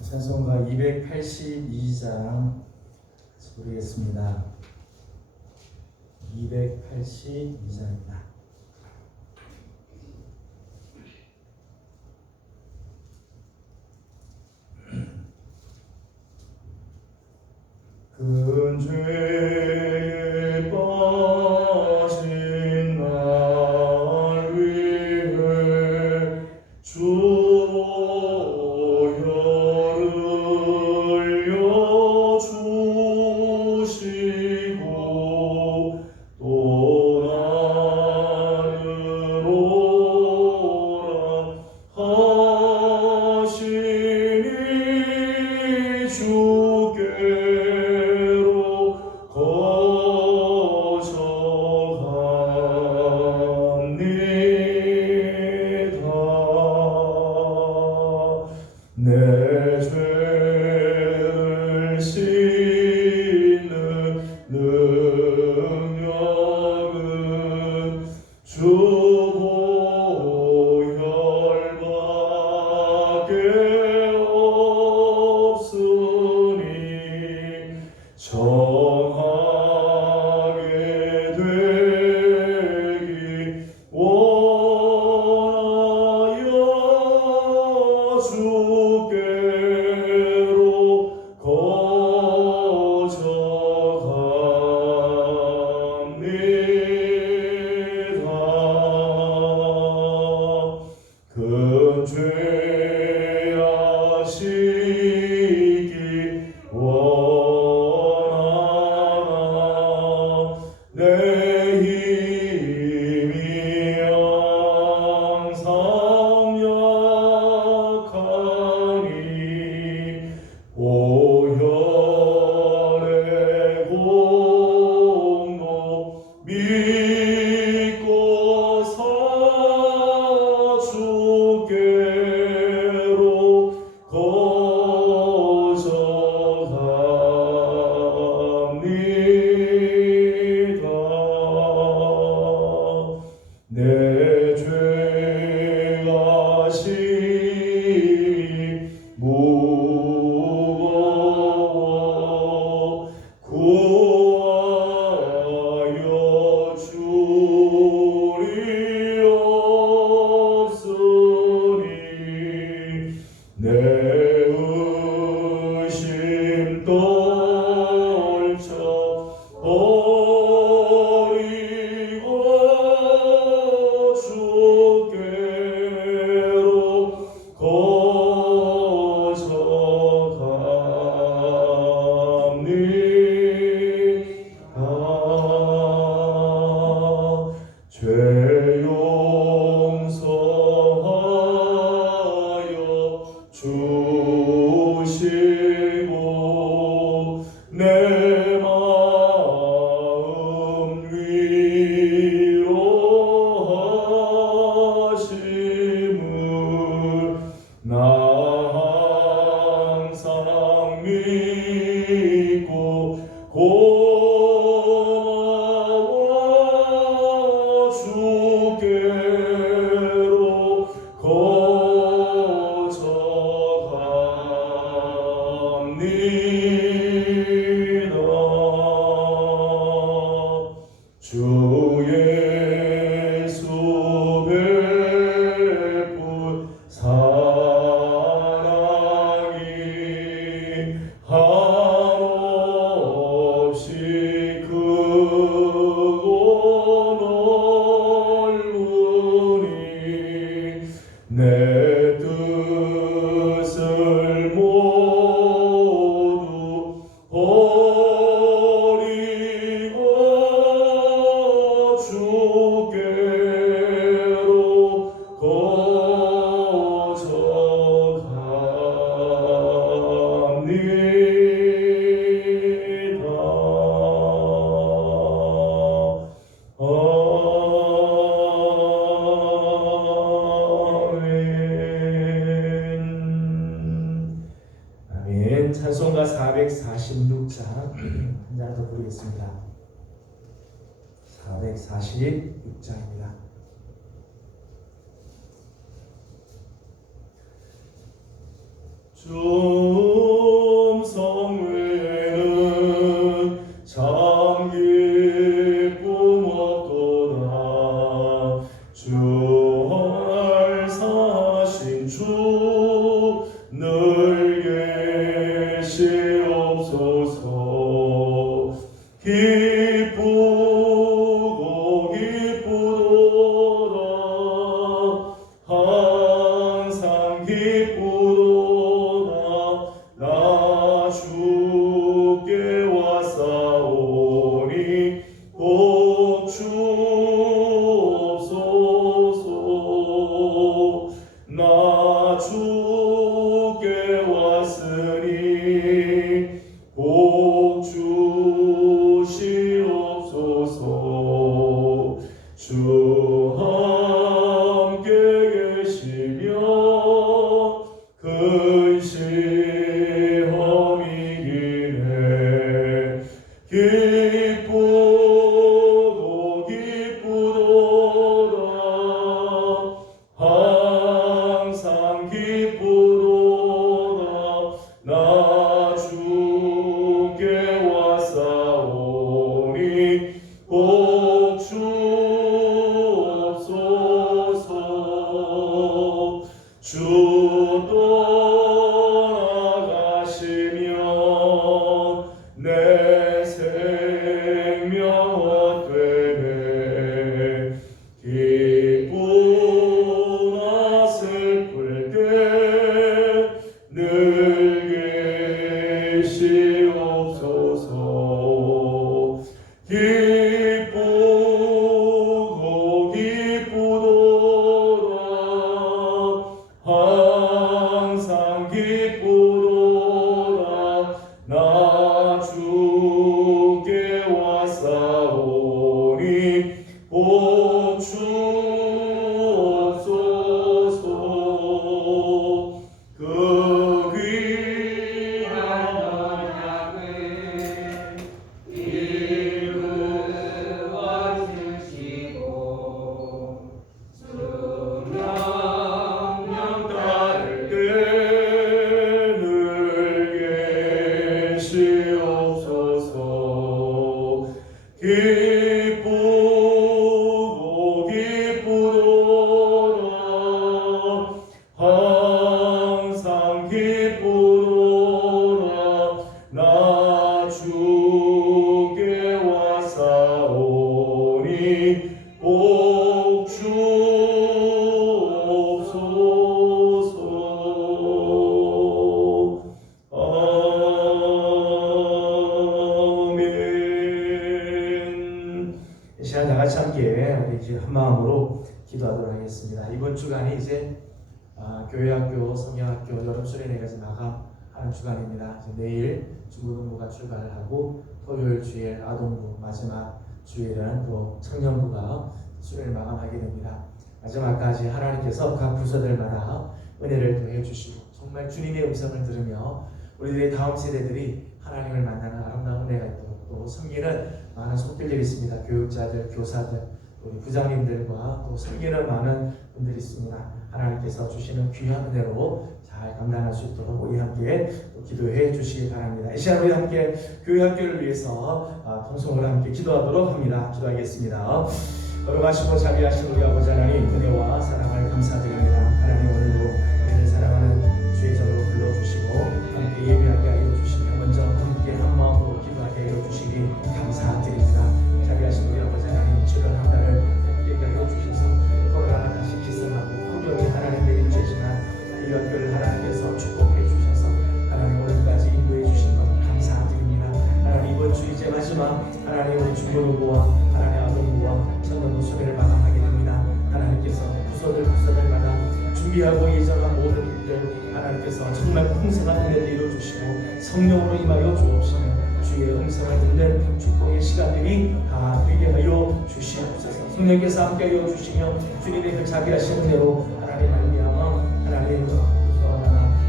찬송가 282장 부르겠습니다. 282장입니다. 큰 죄에 빠진 날 위해 주로 혈을 흘려주시고 또 나를 오라 하시니 주께로 거저갑니다. 내 죄를 씻는 능력은 주 보혈밖에 없으니 정하게 되기 원하여 주께로 거저갑니다. 큰 죄아시기 원하나 내 힘이 항상 약하니 보혈의 공로 믿고서 주께로 거저갑니다. 내 죄가 심히 무거워 구하여 줄이 없으니 내 의심 떨쳐 버리고 주께로 거저갑니다. 죄 용서하여 주시고 내 마음 위로하심을 나 항상 믿고 고마워 주께로 거저갑니다. 주 예수 베푼 사랑이 한없이 크고 넓으니 내 뜻을 모두 버리고 주께로 거저갑니다. 아멘. 찬송가 446장 한 장 더 부르겠습니다. 446장입니다. 주 주 늘 계시옵소서. 기쁘고 기쁘도다 항상 기쁘도다 나 주께 왔사오니 복 주옵소서. 나 주께 왔으니 복 주시옵소서. 주 함께 계시며 근시험이기네. 기쁘고 기쁘도다 항상 기쁘도다 나 주께 왔사오니 복 주옵소서. 주 떠나가시면 내 생명 헛되네. 기쁘나 슬플 때 늘 계시옵소서. 기쁘고 기쁘도다 항상 기쁘도다 나 주께 왔사오니 복 주옵소서. 그 귀한 언약을 이루어 주시고 수명령 따를 때 늘 계시옵소서. 기쁘고 기쁘도다 항상 기쁘도다 나 주께 왔사오니 복 주옵소서. 아멘. 이 시간 다 같이 함께 우리 이제 한 마음으로 기도하도록 하겠습니다. 이번 주간이 이제 교회학교, 성경학교 여름 수련회까지 마감하는 주간입니다. 이제 내일 중고등부가 출발을 하고 토요일 주일 아동부, 마지막 주일은 또 청년부가 수련을 마감하게 됩니다. 마지막까지 하나님께서 각 부서들마다 은혜를 더해 주시고 정말 주님의 음성을 들으며 우리들의 다음 세대들이 하나님을 만나는 아름다운 은혜가 있도록 또 섬기는 많은 손길들이 있습니다. 교육자들, 교사들, 우리 부장님들과 또 섬기는 많은 분들이 있습니다. 하나님께서 주시는 귀한 은혜로 잘 감당할 수 있도록 우리 함께 기도해 주시기 바랍니다. 이 시간 우리 함께 교육학교를 위해서 통성으로 함께 기도하도록 합니다. 기도하겠습니다. 걸어가시고 자비하신 우리 아버지 하나님, 은혜와 사랑을 감사드립니다. 하나님, 오늘도 우리를 사랑하는 주의 전으로 불러주시고 함께 예배하게 하여 주시며 먼저 함께 한 마음으로 기도하게 하여 주시기 감사드립니다. 자비하신 우리 아버지 하나님, 주를 한 달을 함께 하여 주셔서 코로나가 다시 기승하고 환경이 하나님 내리쬐지만 이 학교를 하나님께서 축복해 주셔서 하나님 오늘까지 인도해 주신 것 감사드립니다. 하나님, 이번 주 이제 마지막 하나님 우리 중고등부와 하나님 아동부와 청년부 수련을 마감하게 됩니다. 하나님께서 부서들마다 준비하고 예정한 모든 일들 하나님께서 정말 풍성한 은혜를 이루어주시고 성령으로 임하여 주옵시며 주의 음성을 듣는 축복의 시간들이 다 되게 하여 주시옵소서. 성령께서 함께하여 주시며 주님의 그 자비하신 은혜로 하나님 말미암아 하나님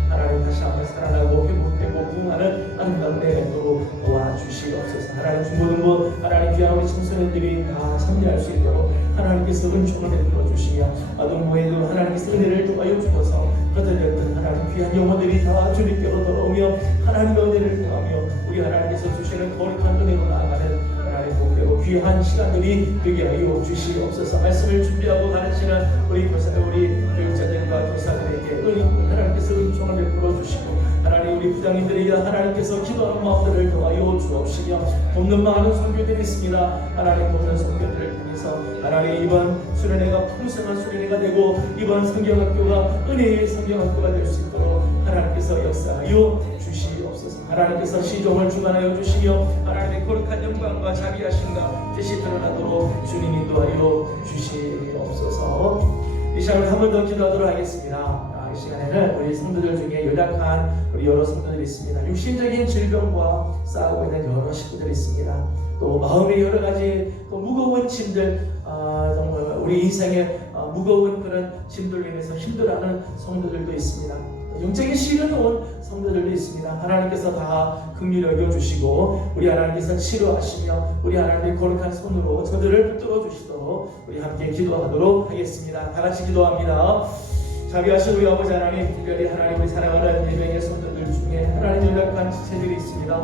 하나님 다시 한번 살아나고 회복되고 부흥하는 아름다운 은혜가 있도록 도와주시옵소서. 하나님 중고등부 하나님 귀한 우리 청소년들이 다 참여할 수 있도록 하나님께서 은총을 베풀어 주시며 아동부에도 하나님께서 은혜를 더하여 주셔서 흩어졌던 하나님 귀한 영혼들이 다 주님께로 돌아오며 하나님의 은혜를 구하며 우리 하나님께서 주시는 거룩한 은혜로 나아가는 하나님 복되고 귀한 시간들이 되게 하여 주시옵소서. 말씀을 준비하고 가는 시간 우리 교사들 우리 교육자들과 교사들에게 하나님께서 은총을 베풀어 주시고 하나님 우리 부장님들에게 하나님께서 기도하는 마음들을 더하여 주옵시며 돕는 많은 선교들이 있습니다. 하나님 돕는 선교들을 통해서 하나님 이번 수련회가 풍성한 수련회가 되고 이번 성경학교가 은혜의 성경학교가 될 수 있도록 하나님께서 역사하여 주시옵소서. 하나님께서 시종을 주관하여 주시며 하나님의 거룩한 영광과 자비하심과 뜻이 드러나도록 주님 인도하여 주시옵소서. 이 시간을 한 번 더 기도하도록 하겠습니다. 이 시간에는 우리 성도들 중에 연약한 우리 여러 성도들이 있습니다. 육신적인 질병과 싸우고 있는 여러 식구들이 있습니다. 또 마음의 여러 가지 또 무거운 짐들, 정말 우리 인생에 무거운 그런 짐들로 인해서 힘들어하는 성도들도 있습니다. 영적인 시련이 온 성도들도 있습니다. 하나님께서 다 긍휼히 여겨주시고 우리 하나님께서 치료하시며 우리 하나님의 거룩한 손으로 저들을 붙들어 주시도록 우리 함께 기도하도록 하겠습니다. 다 같이 기도합니다. 자비하신 우리 아버지 하나님, 특별히 하나님 우리 사랑하는 예배의 성도들 중에 하나님 연약한 지체들이 있습니다.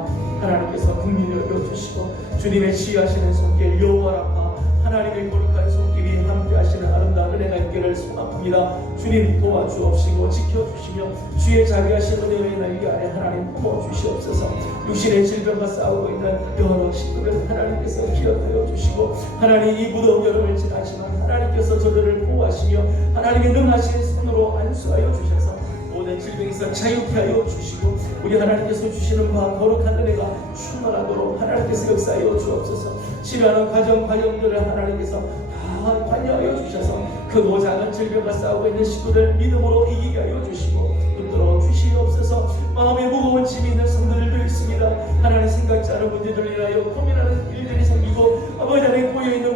하나님께서 긍휼히 여겨주시고 주님의 치유하시는 손길 여호와 라파 하나님의 거룩한 손길이 함께하시는 아름다운 은혜가 있기를 소망합니다. 주님 도와주옵시고 지켜주시며 주의 자비하신 은혜의 날개 아래 하나님 품어주시옵소서. 육신의 질병과 싸우고 있는 여러 식구들 하나님께서 기억하여 주시고 하나님 이 무더운 여름을 지나지만 하나님께서 저들을 보호하시며 하나님의 능하신 손으로 안수하여 주셔서 모든 질병에서 자유케 하여 주시고 우리 하나님께서 주시는 바 거룩한 은혜가 충만하도록 하나님께서 역사하여 주옵소서. 치료하는 과정들을 하나님께서 다 관여하여 주셔서 크고 작은 질병과 싸우고 있는 식구들 믿음으로 이기게 하여 주시고 붙들어 주시옵소서. 마음에 무거운 짐이 있는 성도들도 있습니다. 하나님 생각지 않은 문제들을 인하여 고민하는 일들이 생기고 아버지 안에 꼬여있는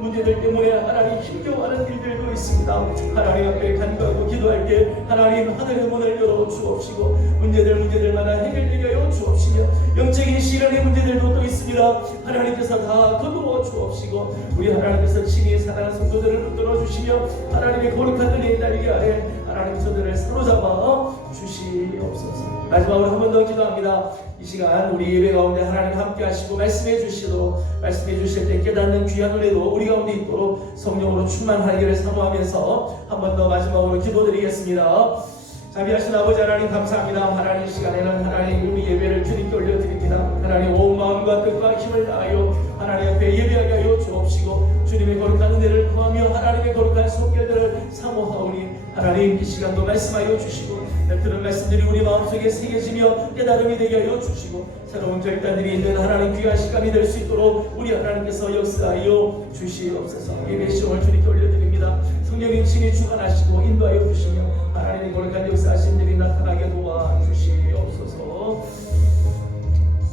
문제들 때문에 하나님 힘겨워하는 일들도 있습니다. 하나님 앞에 간구하고 기도할 때 하나님 하늘의 문을 열어 주옵시고 문제들마다 해결되게 하여 주옵시며 영적인 시련의 문제들도 또 있습니다. 하나님께서 다 거두어 주옵시고 우리 하나님께서 친히 사랑하는 성도들을 붙들어 주시며 하나님의 거룩한 은혜의 날개 아래 하나님 저들을 사로잡아 주시옵소서. 마지막으로 한 번 더 기도합니다. 이 시간 우리 예배 가운데 하나님 함께 하시고 말씀해 주시도록 말씀해 주실 때 깨닫는 귀한 은혜도 우리 가운데 있도록 성령으로 충만하기를 사모하면서 한 번 더 마지막으로 기도드리겠습니다. 자비하신 아버지 하나님 감사합니다. 하나님 시간에는 하나님 우리 예배를 주님께 올려드립니다. 하나님 온 마음과 뜻과 힘을 다하여 하나님 앞에 예배하게 하여 주옵시고 주님의 거룩한 은혜를 구하며 하나님의 거룩한 손길들을 사모하오니 하나님 이 시간도 말씀하여 주시고 들은 말씀들이 우리 마음속에 새겨지며 깨달음이 되게 하여 주시고 새로운 결단들이 있는 하나님 귀한 시간이 될 수 있도록 우리 하나님께서 역사하여 주시옵소서. 예배 시험을 주님께 올려드립니다. 성령님 친히 주관하시고 인도하여 주시며 하나님의 거룩한 역사하심들이 나타나게 도와주시옵소서.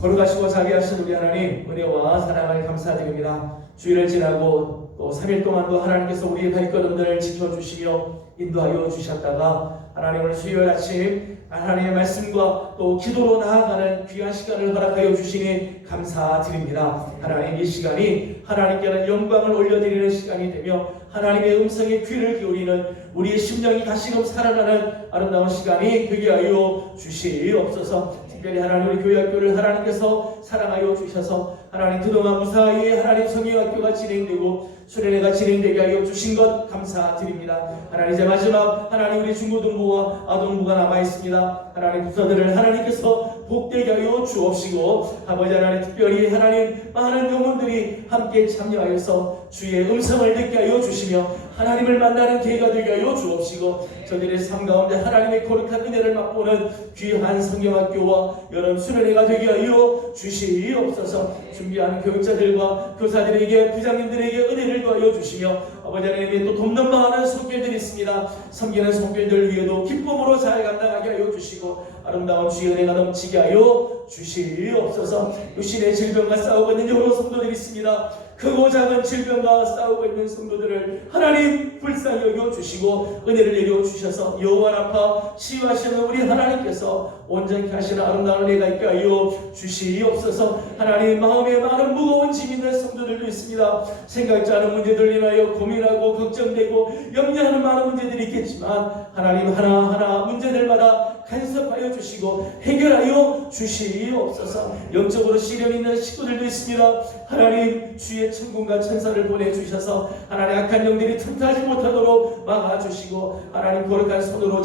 거룩하시고 자비하신 우리 하나님 은혜와 사랑을 감사드립니다. 주일을 지나고 또 3일 동안도 하나님께서 우리의 발걸음들을 지켜주시며 인도하여 주셨다가 하나님 오늘 수요일 아침 하나님의 말씀과 또 기도로 나아가는 귀한 시간을 허락하여 주시니 감사드립니다. 하나님 이 시간이 하나님께는 영광을 올려드리는 시간이 되며 하나님의 음성에 귀를 기울이는 우리의 심령이 다시금 살아나는 아름다운 시간이 되게 하여 주시옵소서. 특별히 하나님 우리 교회학교를 하나님께서 사랑하여 주셔서 하나님 그동안 무사히 하나님 성경학교가 진행되고 수련회가 진행되게 하여 주신 것 감사드립니다. 하나님 이제 마지막 하나님 우리 중고등부와 아동부가 남아있습니다. 하나님 부서들을 하나님께서 복되게 하여 주옵시고 아버지 하나님 특별히 하나님 많은 영혼들이 함께 참여하여서 주의 음성을 듣게 하여 주시며 하나님을 만나는 기회가 되게 하여 주옵시고 저들의 삶 가운데 하나님의 거룩한 은혜를 맛보는 귀한 성경학교와 여름 수련회가 되게 하여 주시옵소서. 준비하는 교육자들과 교사들에게 부장님들에게 은혜를 더하여 주시며 아버지 하나님의 또 돕는 많은 손길들이 있습니다. 섬기는 손길들 위에도 기쁨으로 잘 감당하게 하여 주시고 아름다운 주의 은혜가 넘치게 하여 주시옵소서. 육신의 질병과 싸우고 있는 여러 성도들이 있습니다. 크고 작은 질병과 싸우고 있는 성도들을 하나님 불쌍히 여겨 주시고 은혜를 내려 주셔서 여호와 라파 치유하시는 우리 하나님께서 온전케 하시는 아름다운 은혜가 있게 하여 주시옵소서. 하나님 마음에 많은 무거운 짐 있는 성도들도 있습니다. 생각지 않은 문제들 인하여 고민하고 걱정되고 염려하는 많은 문제들이 있겠지만 하나님 하나하나 문제들마다 간섭하여 주시고 해결하여 주시옵소서. 영적으로 시련 있는 식구들도 있습니다. 하나님 주의 주의 천군과 천사를 보내주셔서 하나님 악한 영들이 틈타지 못하도록 막아주시고 하나님 거룩한 손으로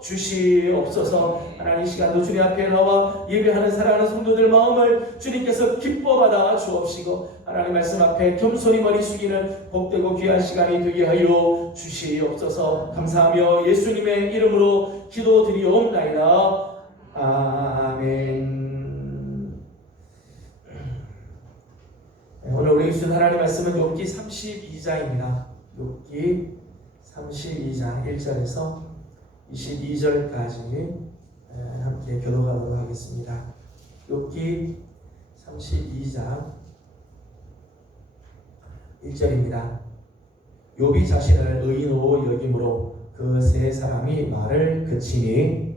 지켜주시옵소서. 하나님 이 시간도 주님 앞에 나와 예배하는 사랑하는 성도들 마음을 주님께서 기뻐 받아 주옵시고 하나님 말씀 앞에 겸손히 머리 숙이는 복되고 귀한 시간이 되게 하여 주시옵소서. 감사하며 예수님의 이름으로 기도드리옵나이다. 아멘. 오늘 우리 주신 하나님 말씀은 욥기 32장입니다. 욥기 32장 1절에서 22절까지 함께 교독하도록 하겠습니다. 욥기 32장 1절입니다. 욥이 자신을 의인으로 여김으로 그 세 사람이 말을 그치니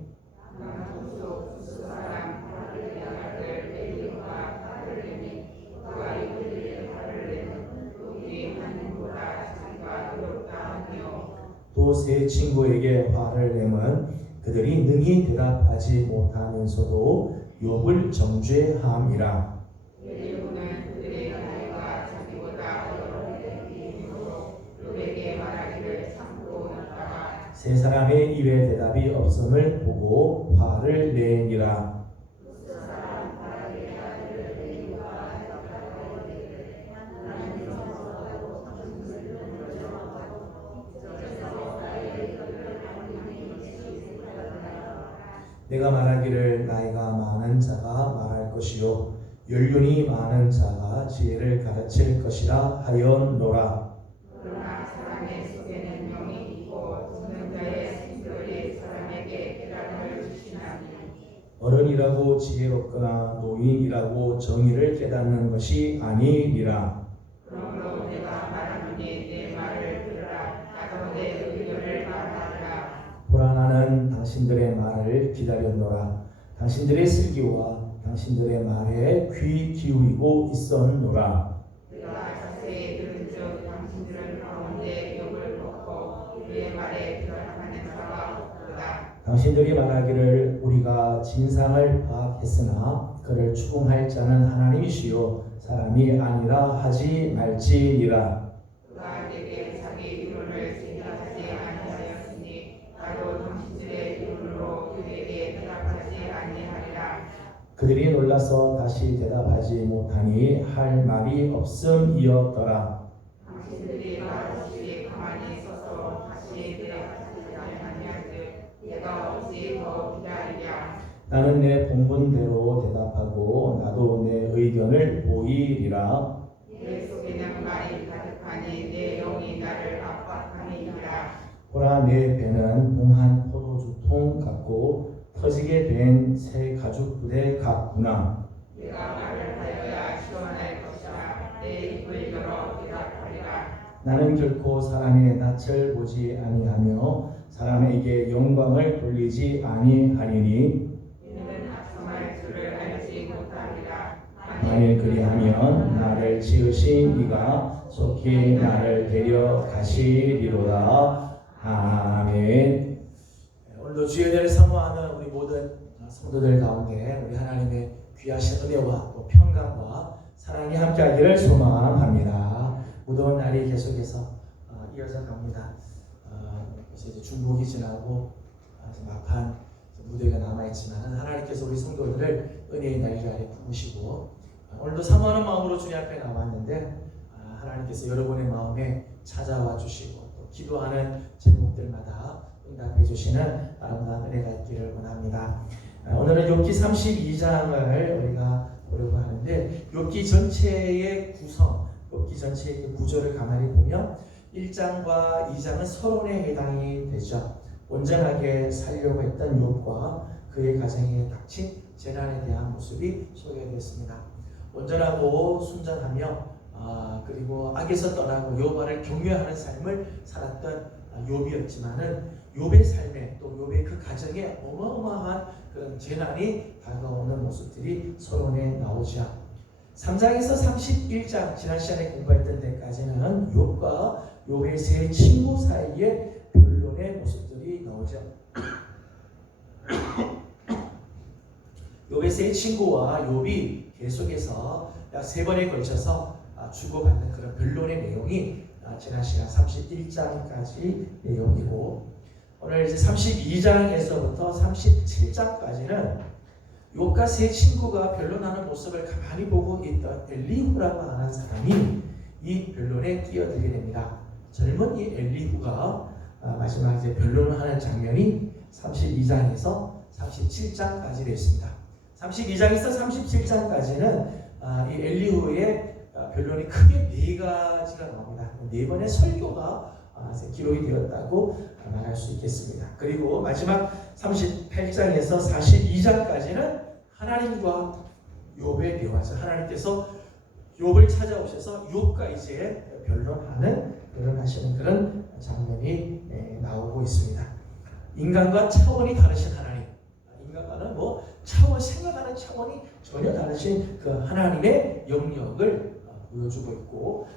또 세 친구에게 화를 내면 그들이 능히 대답하지 못하면서도 욥을 정죄함이라. 세 사람의 입에 대답이 없음을 보고 화를 내니라. 내가 말하기를 나이가 많은 자가 말할 것이요 연륜이 많은 자가 지혜를 가르칠 것이라 하였노라. 그러나 사람의 속에는 영이 있고 듣는 자의 신들이 사람에게 깨달음을 주시나니 어른이라고 지혜롭거나 노인이라고 정의를 깨닫는 것이 아니니라. 그러므로 내가 말하노니 내 말을 들으라. 나도 내 의견을 말하리라. 보라 나는 당신들의 말을 기다렸노라. 당신들의 슬기와 당신들의 말에 귀 기울이고 있었노라. 내가 자세히 들은즉 당신들은 가운데 욥을 벗고 그의 말에 들어가는 자가 없도다. 당신들이 말하기를 우리가 진상을 파악했으나 그를 추궁할 자는 하나님이시요 사람이 아니라 하지 말지니라. 그가 내게 자기 이론을 제기하지 아니하였으니 나도 당신들의 이론으로 그에게 대답하지 아니하리라. 그들이 놀라서 다시 대답하지 못하니 할 말이 없음이었더라. 당신들이 말없이 가만히 서서 다시 대답하지 아니하면즉 내가 어찌 더 기다리랴. 나는 내 본분대로 대답하고 나도 내 의견을 보이리라. 내 속에는 말이 가득하니 내 영이 나를 압박하니라. 보라 내 배는 봉한 포도주통 같고 터지게 된 새 가죽 부대 같구나. 내가 말을 하여야 시원할 것이라. 내 입을 열어 대답하리라. 나는 결코 사람의 낯을 보지 아니하며 사람에게 영광을 돌리지 아니하리니 이는 악성할 줄을 알지 못하리라. 만일 그리하면 나를 지으신 이가 속히 나를 데려가시리로다. 아멘. 오늘도 주의 은혜를 사모하는 우리 모든 성도들 가운데 우리 하나님의 귀하신 은혜와 또 평강과 사랑이 함께하기를 소망합니다. 무더운 날이 계속해서 이어져 갑니다. 이제 중복이 지나고 막판 무대가 남아있지만 하나님께서 우리 성도들을 은혜의 날개 아래 품으시고 오늘도 사모하는 마음으로 주님 앞에 나왔는데 하나님께서 여러분의 마음에 찾아와 주시고 또 기도하는 제목들마다 응답해 주시는 아름다운 은혜가 있기를 원합니다. 오늘은 욥기 32장을 우리가 보려고 하는데 욥기 전체의 구성, 욥기 전체의 구조를 가만히 보면 1장과 2장은 서론에 해당이 되죠. 온전하게 살려고 했던 욥과 그의 가정에 닥친 재난에 대한 모습이 소개되었습니다. 온전하고 순전하며 그리고 악에서 떠나고 여호와를 경외하는 삶을 살았던 욥이었지만은 욥의 삶에 또 욥의 그 가정에 어마어마한 그런 재난이 다가오는 모습들이 서론에 나오죠. 3장에서 31장 지난 시간에 공부했던 데까지는 욥과 욥의 세 친구 사이에 변론의 모습들이 나오죠. 욥의 세 친구와 욥이 계속해서 약 3번에 걸쳐서 주고받는 그런 변론의 내용이 지난 시간 31장까지 내용이고, 오늘 이제 32장에서부터 37장까지는 욥과 세 친구가 변론하는 모습을 가만히 보고 있던 엘리후라고 하는 사람이 이 변론에 끼어들게 됩니다. 젊은 이 엘리후가 마지막 이제 변론을 하는 장면이 32장에서 37장까지 되어 있습니다. 32장에서 37장까지는 이 엘리후의 변론이 크게 네 가지가 나옵니다. 네 번의 설교가 기록이 되었다고 말할 수 있겠습니다. 그리고 마지막 38장에서 42장까지는 하나님과 욥의 대화죠. 하나님께서 욥을 찾아오셔서 욥과 이제 변론하시는 그런 장면이 나오고 있습니다. 인간과 차원이 다르신 하나님, 인간과는 생각하는 차원이 전혀 다르신 그 하나님의 영역을 보여주고 있고,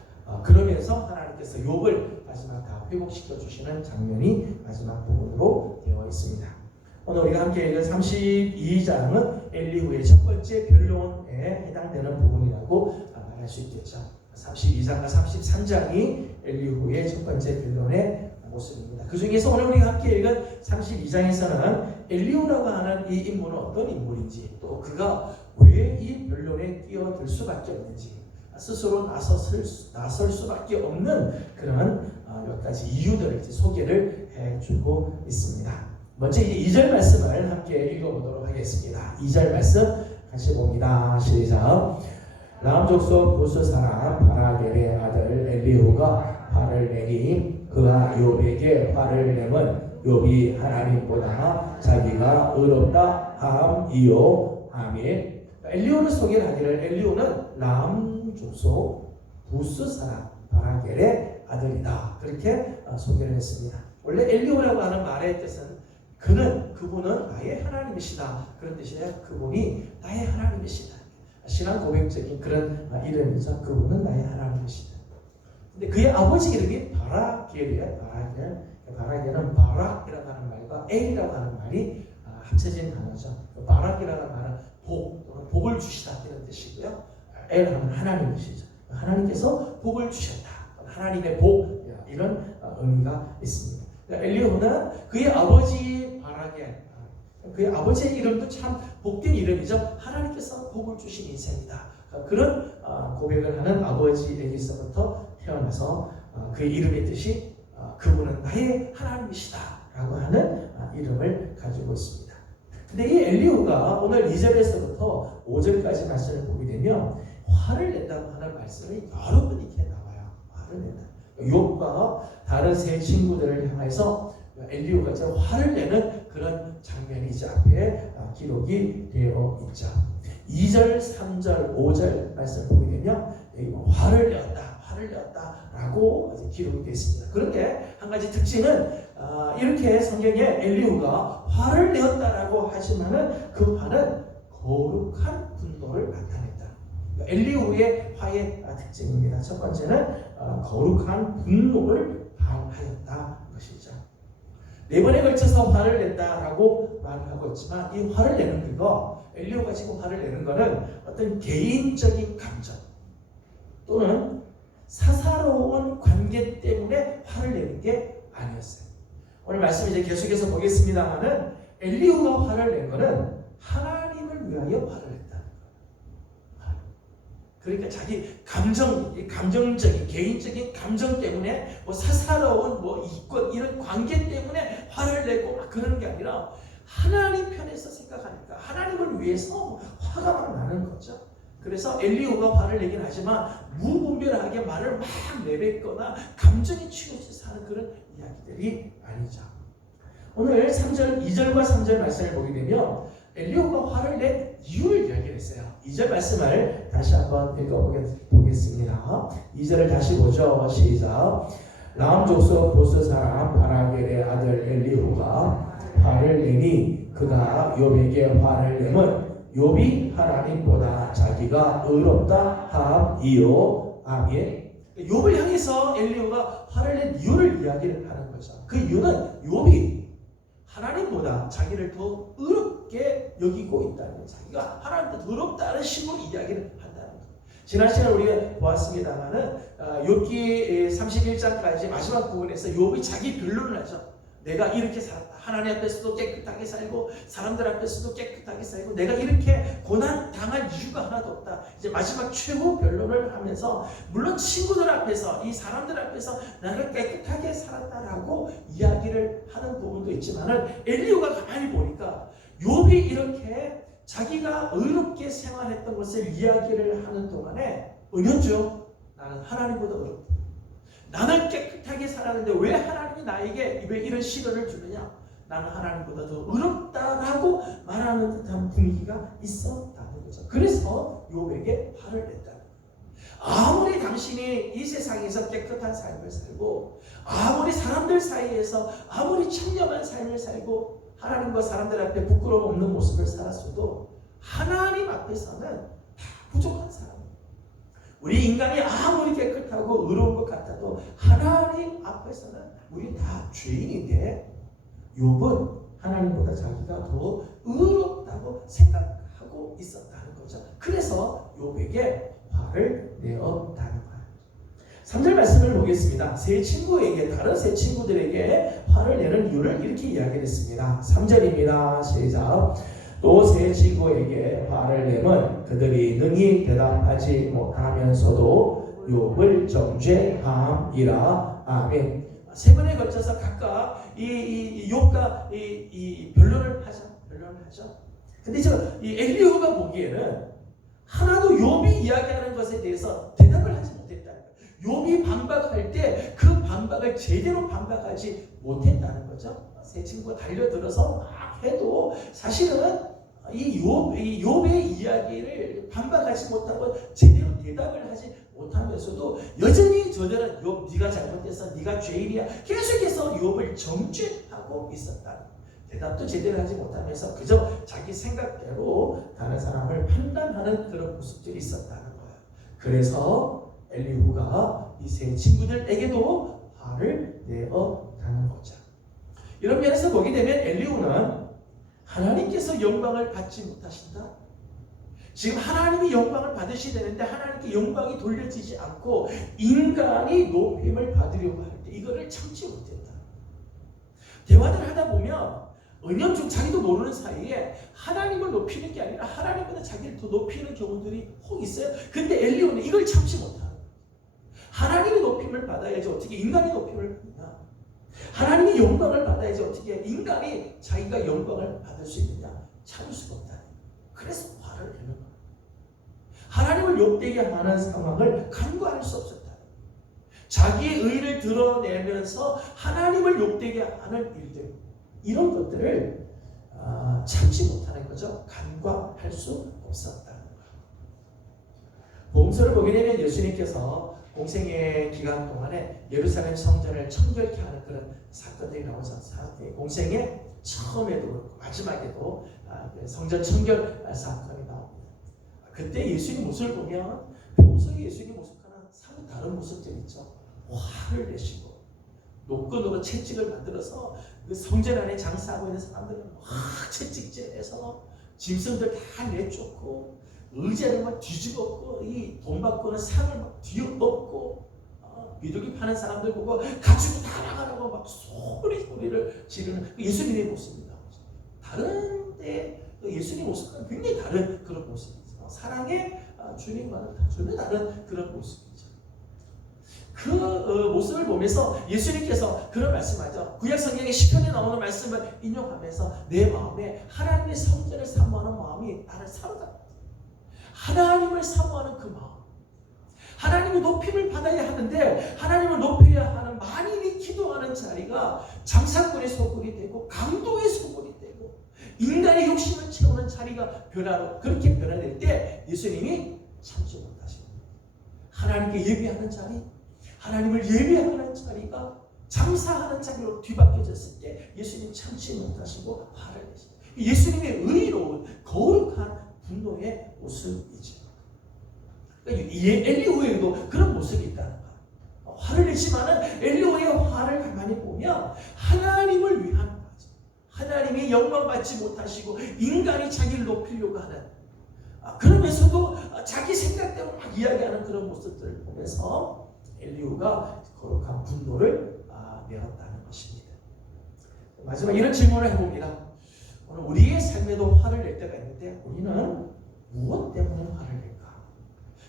그러면서 하나님께서 욥을 마지막 다 회복시켜 주시는 장면이 마지막 부분으로 되어 있습니다. 오늘 우리가 함께 읽은 32장은 엘리후의 첫 번째 변론에 해당되는 부분이라고 말할 수 있겠죠. 32장과 33장이 엘리후의 첫 번째 변론의 모습입니다. 그 중에서 오늘 우리가 함께 읽은 32장에서는 엘리후라고 하는 이 인물은 어떤 인물인지, 또 그가 왜 이 변론에 끼어들 수밖에 없는지, 스스로 나설 수밖에 없는 그런 몇 가지 이유들을 소개를 해주고 있습니다. 먼저 이제 2절 말씀을 함께 읽어보도록 하겠습니다. 2절 말씀 같이 봅니다. 시작. 람 족속 부스 사람 바라겔의 아들 엘리후가 화를 내니 그가 욥에게 화를 내면 욥이 하나님보다 자기가 의롭다 함이요. 아멘. 엘리후를 소개를 하기를, 엘리후는 람 족속 부스 사람 바라겔의 아들이다, 그렇게 소개를 했습니다. 원래 엘리후라고 하는 말의 뜻은 그분은 나의 하나님이시다, 그런 뜻이에요. 그분이 나의 하나님이시다, 신앙 고백적인 그런 이름이죠. 그분은 나의 하나님이시다. 근데 그의 아버지 이름이 바라겔이에요. 바라겔은 바락이라고 하는 말과 엘이라고 하는 말이 합쳐진 단어죠. 바락이라는 말은 복을 주시다 이런 뜻이고요. 엘은 하나님이시죠. 하나님께서 복을 주셨다, 하나님의 복, 이런 의미가 있습니다. 엘리후는 그의 아버지 바라겔, 그의 아버지의 이름도 참 복된 이름이죠. 하나님께서 복을 주신 인생이다, 그런 고백을 하는 아버지에게서부터 태어나서 그의 이름의 뜻이 그분은 나의 하나님이시다 라고 하는 이름을 가지고 있습니다. 근데 이 엘리후가 오늘 2절에서부터 5절까지 말씀을 보게 되면 화를 낸다고 하는 말씀이 여러 번 이렇게 나와요. 화를 낸다. 욥과 다른 세 친구들을 향해서 엘리후가 이제 화를 내는 그런 장면이 이제 앞에 기록이 되어 있죠. 2절, 3절, 5절 말씀을 보게 되면 화를 내었다라고 기록이 되어 있습니다. 그런데 한 가지 특징은 이렇게 성경에 엘리후가 화를 내었다라고 하지만은 그 화는 거룩한 분노를 나타냈다. 엘리후의 화의 특징입니다. 첫 번째는 거룩한 분노를 발하였다 것이죠. 네 번에 걸쳐서 화를 냈다라고 말을 하고 있지만, 이 화를 내는 거, 엘리후가 지금 화를 내는 거는 어떤 개인적인 감정 또는 사사로운 관계 때문에 화를 내는 게 아니었어요. 오늘 말씀 이제 계속해서 보겠습니다만은 엘리후가 화를 낸 거는 하나님을 위하여 화를 냈다는 거예요. 그러니까 자기 감정적인 개인적인 감정 때문에 사사로운 이권 이런 관계 때문에 화를 내고 그러는 게 아니라 하나님 편에서 생각하니까 하나님을 위해서 화가 막 나는 거죠. 그래서 엘리후가 화를 내긴 하지만 무분별하게 말을 막 내뱉거나 감정이 치우쳐서 하는 그런 이야기들이 아니죠. 오늘 2절과 3절 말씀을 보게 되면 엘리후가 화를 낸 이유를 이야기를 했어요. 2절 말씀을 다시 한번 읽어보겠습니다. 2절을 다시 보죠. 시작. 람 족속 부스 사람 바라겔의 아들 엘리후가 화를 내니 그가 욥에게 화를 내면 욥이 하나님보다 자기가 의롭다 함이요. 아멘. 욥을 향해서 엘리후가 화를 낸 이유를 이야기를 하는 거죠. 그 이유는 욥이 하나님보다 자기를 더 의롭게 여기고 있다는, 자기가 하나님보다 더 의롭다는 식으로 이야기를 한다는 거예요. 지난 시간에 우리가 보았습니다만은 욥기 31장까지 마지막 부분에서 욥이 자기 변론을 하죠. 내가 이렇게 살았다. 하나님 앞에서도 깨끗하게 살고 사람들 앞에서도 깨끗하게 살고 내가 이렇게 고난 당할 이유가 하나도 없다. 이제 마지막 최후 변론을 하면서 물론 친구들 앞에서 이 사람들 앞에서 나를 깨끗하게 살았다라고 이야기를 하는 부분도 있지만은 엘리후가 가만히 보니까 욥이 이렇게 자기가 의롭게 생활했던 것을 이야기를 하는 동안에 은연중 나는 하나님보다 의롭다. 나는 깨끗하게 살았는데 왜 하나님이 나에게 왜 이런 시련을 주느냐? 나는 하나님보다 더 의롭다라고 말하는 듯한 분위기가 있었다는 거죠. 그래서 욥에게 화를 냈다는 거예요. 아무리 당신이 이 세상에서 깨끗한 삶을 살고 아무리 사람들 사이에서 아무리 청렴한 삶을 살고 하나님과 사람들 앞에 부끄러움 없는 모습을 살았어도 하나님 앞에서는 다 부족한 사람. 우리 인간이 아무리 깨끗하고 의로운 것 같아도 하나님 앞에서는 우리 다 죄인인데 욥은 하나님보다 자기가 더 의롭다고 생각하고 있었다는 거죠. 그래서 욥에게 화를 내었다는 거예요. 3절 말씀을 보겠습니다. 세 친구에게 다른 세 친구들에게 화를 내는 이유를 이렇게 이야기했습니다. 3절입니다. 시작. 또 세 친구에게 화를 내면 그들이 능히 대답하지 못하면서도 욥을 정죄함이라. 아멘. 세 번에 걸쳐서 각각 이 욥과 이 변론을 하죠. 근데 이 엘리후가 보기에는 하나도 욥이 이야기하는 것에 대해서 대답을 하지 못했다는 거예요. 욥이 반박할 때 그 반박을 제대로 반박하지 못했다는 거죠. 세 친구가 달려들어서 막 해도 사실은 이 욥의 이야기를 반박하지 못하고 제대로 대답을 하지 못하면서도 여전히 저들은 욥 네가 잘못했어, 네가 죄인이야 계속해서 욥을 정죄하고 있었다. 대답도 제대로 하지 못하면서 그저 자기 생각대로 다른 사람을 판단하는 그런 모습들이 있었다는 거예요. 그래서 엘리후가 이 세 친구들에게도 화를 내었다는 거죠. 이런 면에서 보게 되면 엘리후는 하나님께서 영광을 받지 못하신다. 지금 하나님이 영광을 받으셔야 되는데 하나님께 영광이 돌려지지 않고 인간이 높임을 받으려고 할 때 이거를 참지 못했다. 대화를 하다 보면 은연중 자기도 모르는 사이에 하나님을 높이는 게 아니라 하나님보다 자기를 더 높이는 경우들이 혹 있어요. 근데 엘리후는 이걸 참지 못하는 거예요. 하나님이 높임을 받아야지 어떻게 인간이 높임을 받냐. 하나님이 영광을 받아야지 어떻게 인간이 자기가 영광을 받을 수 있느냐. 참을 수가 없다. 그래서 화를 내는 거예요. 하나님을 욕되게 하는 상황을 간과할 수 없었다. 자기의 의를 드러내면서 하나님을 욕되게 하는 일들, 이런 것들을 참지 못하는 거죠. 간과할 수 없었다는 거예요. 복음서를 보게 되면 예수님께서 공생의 기간 동안에 예루살렘 성전을 청결케 하는 그런 사건들이 나오죠. 공생의 처음에도 그렇고 마지막에도 성전 청결 사건이 나옵니다. 그때 예수님 모습을 보면 평소에 예수님 모습과는 사뭇 다른 모습들이 있죠. 화를 내시고 노끈으로 채찍을 만들어서 그 성전 안에 장사하고 있는 사람들은 막 채찍질해서 짐승들 다 내쫓고 의자를 막 뒤집었고 이 돈 받고는 상을 막 뒤엎고 비둘기 파는 사람들 보고 가지고 다 나가라고 막 소리를 지르는 예수님의 모습입니다. 다른 때 예수님 모습과는 굉장히 다른 그런 모습이죠. 사랑의 주님과는 전혀 다른 그런 모습이죠. 그 모습을 보면서 예수님께서 그런 말씀하죠. 구약 성경의 시편에 나오는 말씀을 인용하면서 내 마음에 하나님의 성전을 사모하는 마음이 나를 사로잡았다. 하나님을 사모하는 그 마음, 하나님의 높임을 받아야 하는데 하나님을 높여야 하는 만인이 기도하는 자리가 장사꾼의 소굴이 되고 강도의 소굴이 되고 인간의 욕심을 채우는 자리가 그렇게 변화될 때 예수님이 참지 못하십니다. 하나님께 예배하는 자리, 하나님을 예배하는 자리가 장사하는 자리로 뒤바뀌어졌을 때 예수님 참지 못하시고 화를 내십니다. 예수님의 의로운 거룩한 분노의 모습이죠. 엘리후에도 그런 모습이 있다는 거예요. 화를 내지만은 엘리후의 화를 가만히 보면 하나님을 위한 화죠. 하나님이 영광 받지 못하시고 인간이 자기를 높이려고 하는 그러면서도 자기 생각대로 막 이야기하는 그런 모습들을 보면서 엘리후가 거룩한 분노를 내었다는 것입니다. 마지막 이런 질문을 해봅니다. 오늘 우리의 삶에도 화를 낼 때가 있는데 우리는 무엇 때문에 화를 낼까?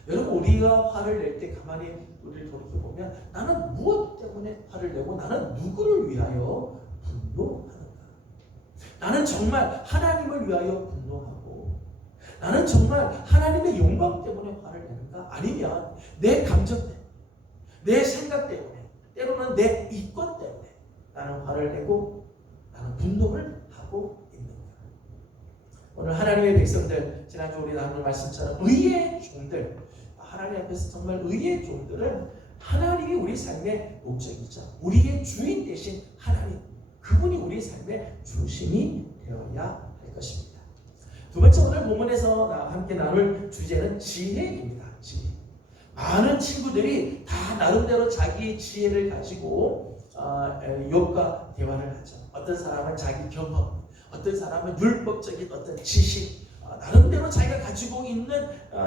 여러분, 우리가 화를 낼 때 가만히 우리를 돌이켜보면 나는 무엇 때문에 화를 내고 나는 누구를 위하여 분노하는가? 나는 정말 하나님을 위하여 분노하고 나는 정말 하나님의 영광 때문에 화를 내는가? 아니면 내 감정 때문에, 내 생각 때문에, 때로는 내 이권 때문에 나는 화를 내고 나는 분노를 하고 있는가? 오늘 하나님의 백성들, 지난주 우리 나눈 말씀처럼 의의 종들, 하나님 앞에서 정말 의의 종들은 하나님이 우리 삶의 목적이죠. 우리의 주인 되신 하나님, 그분이 우리 삶의 중심이 되어야 할 것입니다. 두 번째, 오늘 본문에서 함께 나눌 주제는 지혜입니다. 지혜. 많은 친구들이 다 나름대로 자기의 지혜를 가지고 욥과 대화를 하죠. 어떤 사람은 자기 경험, 어떤 사람은 율법적인 어떤 지식, 나름대로 자기가 가지고 있는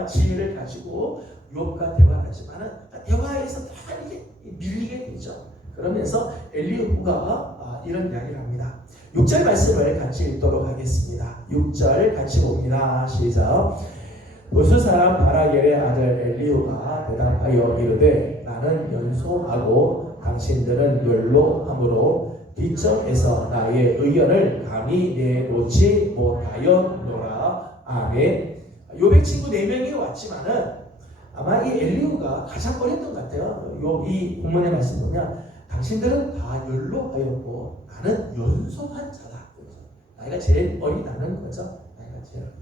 지혜를 가지고 욥과 대화를 하지만은 대화에서 다 이게 밀리게 되죠. 그러면서 엘리후가 이런 이야기를 합니다. 6절 말씀을 같이 읽도록 하겠습니다. 6절 같이 봅니다. 시작. 부스 사람 바라겔의 아들 엘리후가 대답하여 이르되 나는 연소하고 당신들은 욜로함으로 뒷점에서 나의 의견을 감히 내놓지 못하였노라. 아멘. 욥의 친구 4명이 왔지만은 아마 이 엘리후가 가장 어렸던 것 같아요. 이 본문의 말씀 보면 당신들은 다 연로하였고 나는 연소한 자다. 나이가 제일 어리다는 거죠. 나이가 제일 어리다.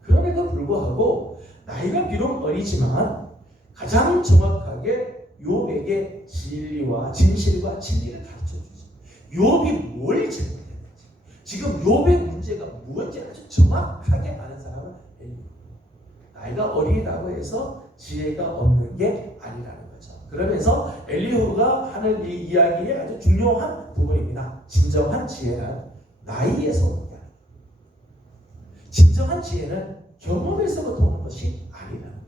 그럼에도 불구하고 나이가 비록 어리지만 가장 정확하게 욥에게 진리와 진실과 진리를 가르쳐주죠. 욥이 뭘 잘못했는지, 지금 욥의 문제가 무엇인지 아주 정확하게 아는 사람은 엘리후. 나이가 어리다고 해서 지혜가 없는 게 아니라는 거죠. 그러면서 엘리후가 하는 이 이야기의 아주 중요한 부분입니다. 진정한 지혜는 나이에서 오는 게 아니다. 진정한 지혜는 경험에서부터 오는 것이 아니라는 거예요.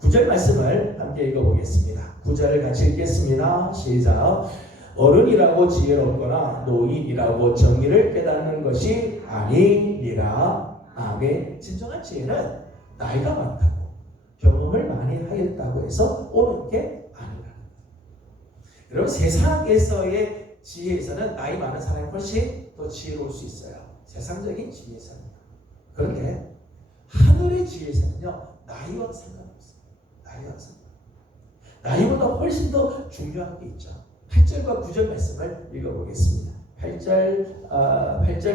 9절 말씀을 함께 읽어보겠습니다. 9절을 같이 읽겠습니다. 시작. 어른이라고 지혜롭거나 노인이라고 정의를 깨닫는 것이 아니니라. 아멘. 진정한 지혜는 나이가 많다고 경험을 많이 하였다고 해서 오는 게 아니라는 거예요. 여러분, 세상에서의 지혜에서는 나이 많은 사람이 훨씬 더 지혜로울 수 있어요. 세상적인 지혜에서는. 그런데 하늘의 지혜에서는요, 나이와 상관없어요. 나이와 상관없어요. 나이보다 훨씬 더 중요한 게 있죠. 8절과 9절 말씀을 읽어보겠습니다. 8절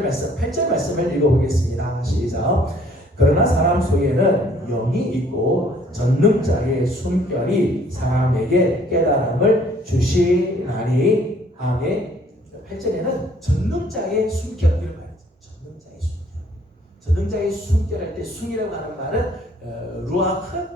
말씀을 읽어보겠습니다. 시작. 그러나 사람 속에는 영이 있고 전능자의 숨결이 사람에게 깨달음을 주시나니. 아멘. 8절에는 전능자의 숨결, 이런 말이죠. 전능자의 숨결. 전능자의 숨결 할 때 숨이라고 하는 말은 루아크,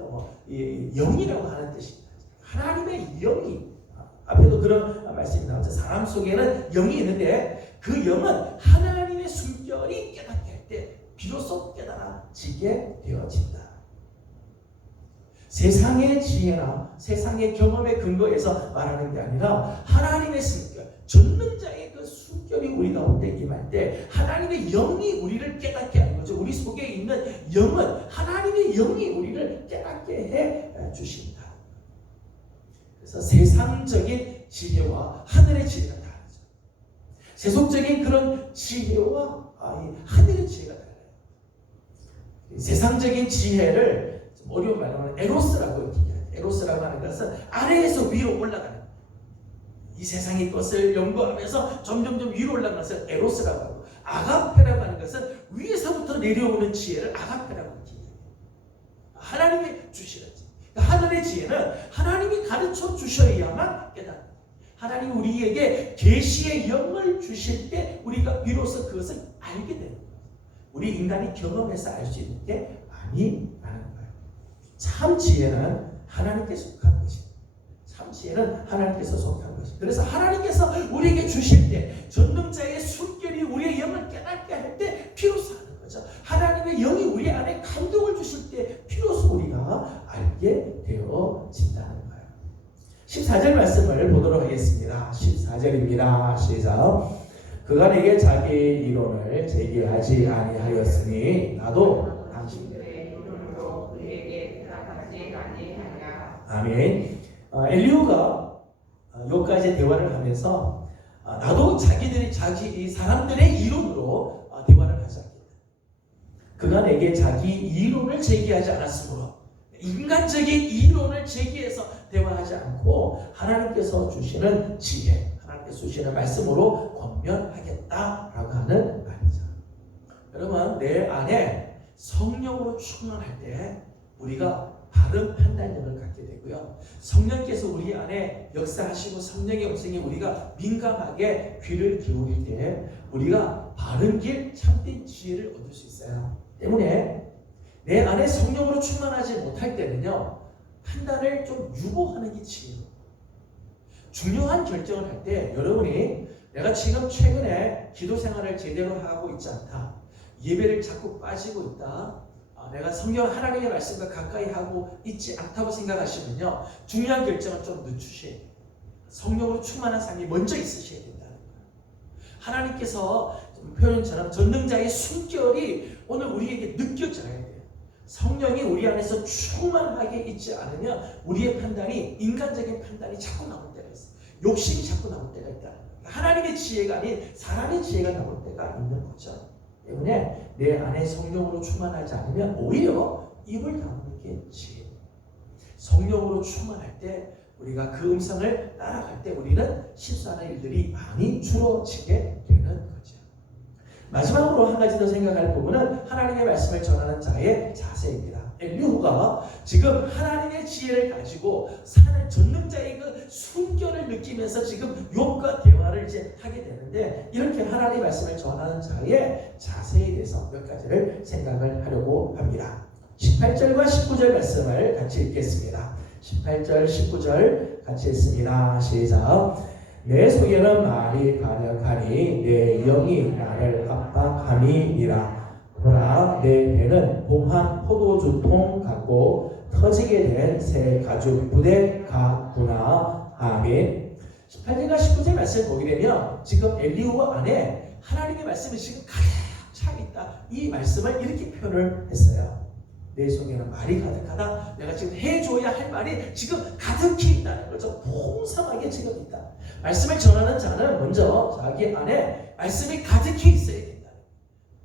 영이라고 하는 뜻입니다. 하나님의 영이, 앞에도 그런 말씀이 나오죠. 사람 속에는 영이 있는데 그 영은 하나님의 숨결이 깨닫게 할 때 비로소 깨달아지게 되어진다. 세상의 지혜나 세상의 경험에 근거해서 말하는 게 아니라 하나님의 숨결, 전능자의 그 숨결이 우리 가운데 임할 때 하나님의 영이 우리를 깨닫게 하는 거죠. 우리 속에 있는 영은 하나님의 영이 우리를 깨닫게 해 주신다. 그래서 세상적인 지혜와 하늘의 지혜가 다르죠. 세속적인 그런 지혜와 하늘의 지혜가 달라요. 세상적인 지혜를 좀 어려운 말로 하면 에로스라고 얘기해요. 에로스라고 하는 것은 아래에서 위로 올라가는, 이 세상의 것을 연구하면서 점점점 위로 올라가는 것을 에로스라고 하고, 아가페라고 하는 것은 위에서부터 내려오는 지혜를 아가페라고 얘기해요. 하나님이 주시는 지혜. 하늘의 지혜는 하나님이 가르쳐 주셔야만 깨닫는, 하나님이 우리에게 계시의 영을 주실 때 우리가 비로소 그것을 알게 되는 거예요. 우리 인간이 경험해서 알 수 있는 게 아니라는 거예요. 참 지혜는 하나님께 속한 것입니다. 참 지혜는 하나님께서 속한 것입니다. 그래서 하나님께서 우리에게 주실 때 전능자의 숨결이 우리의 영을 깨닫게 할 때 비로소 하는 거죠. 하나님의 영이 우리 안에 감동을 주실 14절 말씀을 보도록 하겠습니다. 14절입니다. 시작. 그가 내게 자기 이론을 제기하지 아니하였으니 나도 당신들의 이론으로 그에게 대답하지 아니하냐. 아멘. 엘리후가 여기까지 대화를 하면서 나도 이 사람들의 이론으로 대화를 하지 않겠다. 그가 내게 자기 이론을 제기하지 않았으므로 인간적인 이론을 제기해서 대화하지 않고 하나님께서 주시는 지혜, 하나님께서 주시는 말씀으로 권면하겠다라고 하는 말이죠. 여러분, 내 안에 성령으로 충만할 때 우리가 바른 판단력을 갖게 되고요. 성령께서 우리 안에 역사하시고 성령의 음성에 우리가 민감하게 귀를 기울일 때 우리가 바른 길, 참된 지혜를 얻을 수 있어요. 때문에 내 안에 성령으로 충만하지 못할 때는요, 판단을 좀 유보하는 게 지혜예요. 중요한 결정을 할 때 여러분이 내가 지금 최근에 기도 생활을 제대로 하고 있지 않다, 예배를 자꾸 빠지고 있다, 내가 성경 하나님의 말씀과 가까이 하고 있지 않다고 생각하시면요, 중요한 결정은 좀 늦추셔야 돼요. 성령으로 충만한 삶이 먼저 있으셔야 된다는 거예요. 하나님께서 표현처럼 전능자의 숨결이 오늘 우리에게 느껴져야 돼요. 성령이 우리 안에서 충만하게 있지 않으면 우리의 판단이, 인간적인 판단이 자꾸 나올 때가 있어요. 욕심이 자꾸 나올 때가 있다는 거예요. 하나님의 지혜가 아닌 사람의 지혜가 나올 때가 있는 거죠. 때문에 내 안에 성령으로 충만하지 않으면 오히려 입을 다무는 게 지혜예요. 성령으로 충만할 때 우리가 그 음성을 따라갈 때 우리는 실수하는 일들이 많이 줄어지게 되는 거죠. 마지막으로 한 가지 더 생각할 부분은 하나님의 말씀을 전하는 자의 자세입니다. 엘리후가 지금 하나님의 지혜를 가지고 사는 전능자의 그 순결을 느끼면서 지금 욥과 대화를 이제 하게 되는데, 이렇게 하나님의 말씀을 전하는 자의 자세에 대해서 몇 가지를 생각을 하려고 합니다. 18절과 19절 말씀을 같이 읽겠습니다. 18절, 19절 같이 읽습니다. 시작. 내 속에는 말이 가득하니 내 영이 나를 압박함이니라. 보라, 내 배는 봉한 포도주통 같고 터지게 된 새 가죽 부대 같구나. 아멘. 18절과 19절 말씀을 보게 되면 지금 엘리후 안에 하나님의 말씀이 지금 가득 차 있다, 이 말씀을 이렇게 표현을 했어요. 내 속에는 말이 가득하다. 내가 지금 해줘야 할 말이 지금 가득히 있다는 거죠. 풍성하게 지금 있다. 말씀을 전하는 자는 먼저 자기 안에 말씀이 가득히 있어야 된다.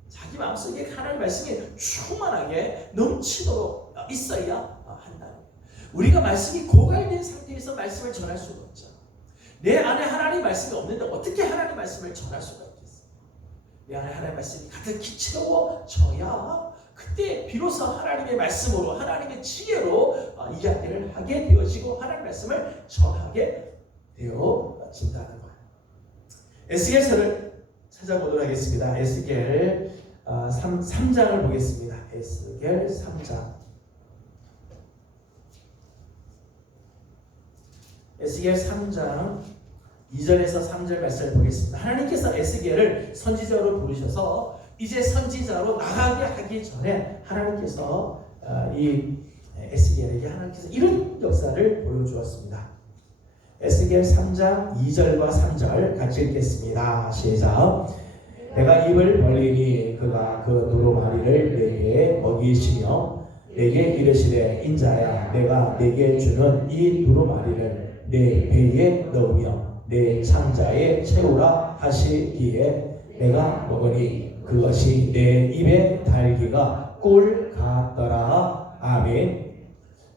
자기 마음속에 하나님의 말씀이 충만하게 넘치도록 있어야 한다. 우리가 말씀이 고갈된 상태에서 말씀을 전할 수가 없죠. 내 안에 하나님의 말씀이 없는데 어떻게 하나님의 말씀을 전할 수가 있겠어요? 내 안에 하나님의 말씀이 가득히 채워져야 그때 비로소 하나님의 말씀으로, 하나님의 지혜로 이야기를 하게 되어지고 하나님의 말씀을 전하게 되어진다는 거예요. 에스겔서를 찾아보도록 하겠습니다. 에스겔 3장을 보겠습니다. 에스겔 3장. 에스겔 3장 2절에서 3절 말씀을 보겠습니다. 하나님께서 에스겔을 선지자로 부르셔서 이제 선지자로 나가게 하기 전에 하나님께서 이 에스겔에게 하나님께서 이런 역사를 보여주었습니다. 에스겔 3장 2절과 3절 같이 읽겠습니다. 시작. 내가 입을 벌리니 그가 그 두루마리를 내게 먹이시며 내게 이르시되 인자야, 내가 내게 주는 이 두루마리를 내 배에 넣으며 내 창자에 채우라 하시기에 내가 먹으니 그것이 내 입에 달기가 꿀 같더라. 아멘.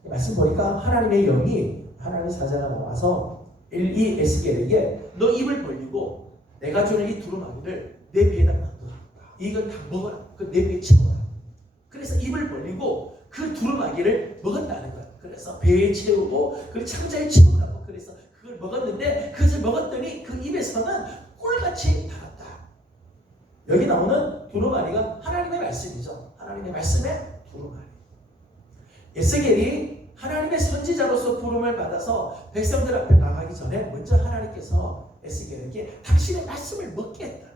말씀 보니까 하나님의 영이, 하나님의 사자가 나와서 이 에스겔에게 너 입을 벌리고 내가 주는 이 두루마리를 내 배에다 놔둬라. 이걸 다 먹어라. 그 내 배에 채워라. 그래서 입을 벌리고 그 두루마리를 먹었다는 거야. 그래서 배에 채우고 그 창자에 채우라고. 그래서 그걸 먹었는데 그것을 먹었더니 그 입에서는 꿀같이 달았다. 여기 나오는 두루마리가 하나님의 말씀이죠. 하나님의 말씀의 두루마리. 에스겔이 하나님의 선지자로서 부름을 받아서 백성들 앞에 나가기 전에 먼저 하나님께서 에스겔에게 당신의 말씀을 먹게 했다.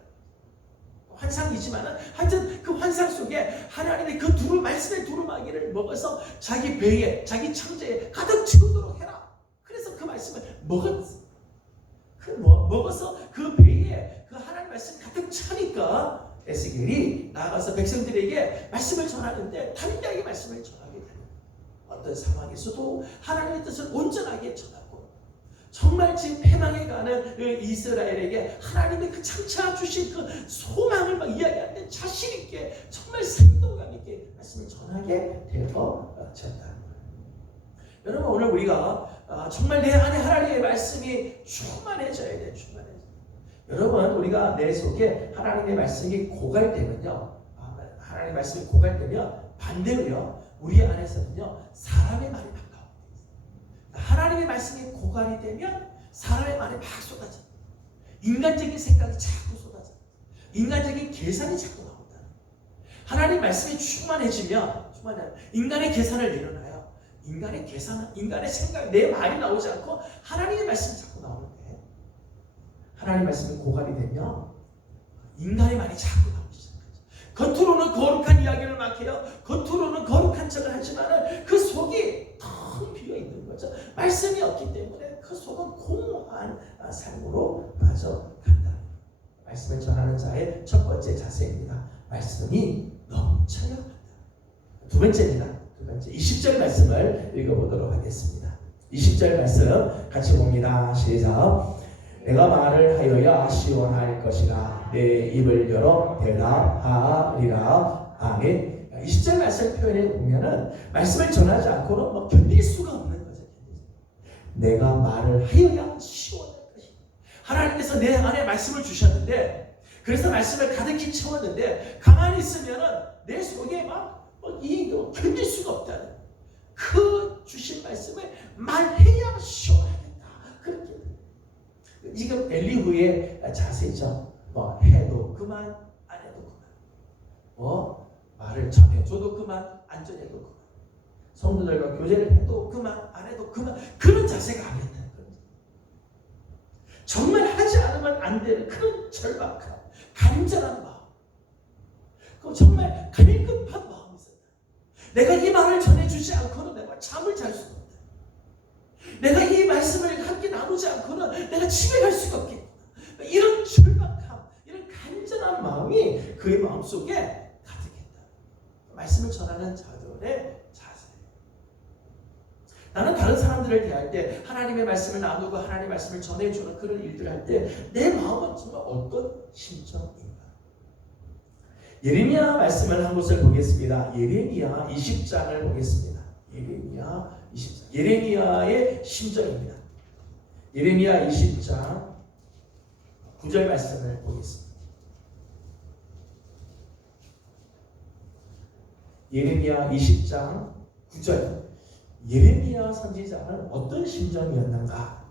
환상이지만은 하여튼 그 환상 속에 하나님의 그 말씀의 두루마기를 먹어서 자기 배에, 자기 창자에 가득 채우도록 해라. 그래서 그 말씀을 먹어서 그 배에 그 하나님 말씀 가득 차니까 에스겔이 나아가서 백성들에게 말씀을 전하는데 담대하게 말씀을 전하게 되는 어떤 상황에서도 하나님의 뜻을 온전하게 전하고 정말 지금 패망해 가는 이스라엘에게 하나님의 그 장차 주신 그 소망을 막 이야기하는데 자신 있게 정말 생동감 있게 말씀을 전하게 되어졌다. 여러분 오늘 우리가 정말 내 안에 하나님의 말씀이 충만해져야 돼요. 여러분 우리가 내 속에 하나님의 말씀이 고갈되면요, 하나님의 말씀이 고갈되면 반대로요 우리 안에서는요 사람의 말이 막 나옵니다. 하나님의 말씀이 고갈이 되면 사람의 말이 막 쏟아져. 인간적인 생각이 자꾸 쏟아져. 인간적인 계산이 자꾸 나온다. 하나님의 말씀이 충만해지면 인간의 계산을 내려놔요. 인간의 계산은 인간의 생각, 내 말이 나오지 않고 하나님의 말씀이 자꾸 나오는데 하나님의 말씀이 고갈이 되면 인간의 말이 자꾸 나오기 시작하죠. 겉으로는 거룩한 이야기를 막 해요. 겉으로는 거룩한 척을 하지만 그 속이 텅 비어 있는 거죠. 말씀이 없기 때문에 그 속은 공허한 삶으로 빠져간다. 말씀을 전하는 자의 첫 번째 자세입니다. 말씀이 넘쳐야 한다. 두 번째입니다. 20절 말씀을 읽어보도록 하겠습니다. 20절 말씀 같이 봅니다. 시작. 내가 말을 하여야 시원할 것이라 내 입을 열어 대답하리라. 아멘. 20절 말씀 표현에 보면은 말씀을 전하지 않고는 견딜 수가 없는 거죠. 내가 말을 하여야 시원할 것이다. 하나님께서 내 안에 말씀을 주셨는데 그래서 말씀을 가득히 채웠는데 가만히 있으면은 내 속에 견딜 수가 없다는 그 주신 말씀을 말해야 시원하겠다. 그렇게 지금 엘리후의 자세죠. 해도 그만 안 해도 그만. 말을 전해줘도 그만 안 전해도 그만. 성도들과 교제를 해도 그만 안 해도 그만. 그런 자세가 아니었다는 거예요. 정말 하지 않으면 안 되는 그런 절박함, 간절한 마음. 그럼 정말 갈급한 마음. 내가 이 말을 전해주지 않고는 내가 잠을 잘 수가 없다. 내가 이 말씀을 함께 나누지 않고는 내가 집에 갈 수가 없겠구나. 이런 절박함, 이런 간절한 마음이 그의 마음속에 가득했다. 말씀을 전하는 자들의 자세. 나는 다른 사람들을 대할 때 하나님의 말씀을 나누고 하나님의 말씀을 전해주는 그런 일들을 할 때 내 마음은 정말 어떤 심정인가? 예레미야 말씀을 한 곳을 보겠습니다. 예레미야 20장을 보겠습니다. 예레미야 20장. 예레미야의 심정입니다. 예레미야 20장 9절 말씀을 보겠습니다. 예레미야 20장 9절. 예레미야 선지자는 어떤 심정이었는가?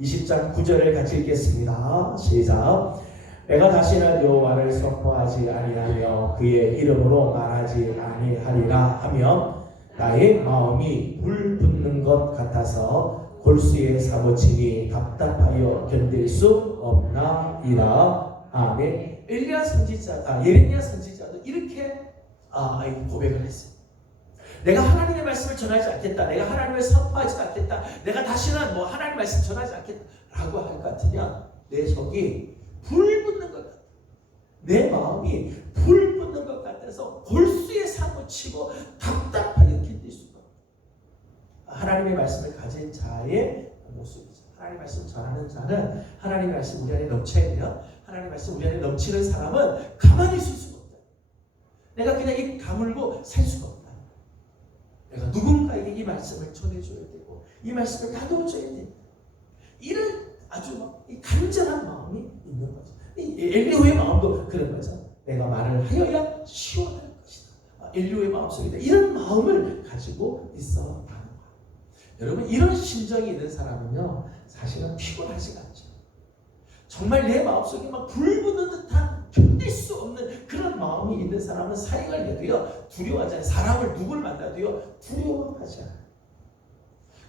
20장 9절을 같이 읽겠습니다. 시작. 내가 다시는 여호와를 선포하지 아니하며 그의 이름으로 말하지 아니하리라 하면 나의 마음이 불 붙는 것 같아서 골수에 사무치니 답답하여 견딜 수 없나이다. 아멘. 예레미야 선지자도 이렇게 고백을 했어요. 내가 하나님의 말씀을 전하지 않겠다. 내가 하나님을 선포하지 않겠다. 내가 다시는 하나님의 말씀 전하지 않겠다라고 할 것 같으면 내 속이 불 붙는 것 같아. 내 마음이 불 붙는 것 같아서 골수에 사무치고 답답하게 견딜 수가 없다. 하나님의 말씀을 가진 자의 모습이죠. 하나님의 말씀을 전하는 자는 하나님의 말씀 우리 안에 넘쳐야 돼요. 하나님의 말씀 우리 안에 넘치는 사람은 가만히 있을 수가 없다. 내가 그냥 입 다물고 살 수가 없다. 내가 누군가에게 이 말씀을 전해줘야 되고 이 말씀을 나눠줘야 된다. 이런 아주 간절한 마음이 있는 거죠. 엘리후의 마음도 그런 거죠. 내가 말을 하여야 시원할 것이다. 엘리후의 마음속에 이런 마음을 가지고 있어 가는 거예요. 여러분 이런 심정이 있는 사람은요 사실은 피곤하지가 않죠. 정말 내 마음속에 막 불붙는 듯한 견딜 수 없는 그런 마음이 있는 사람은 사역을 해도요 두려워하지 않아요. 사람을 누굴 만나도요 두려워하지 않아요.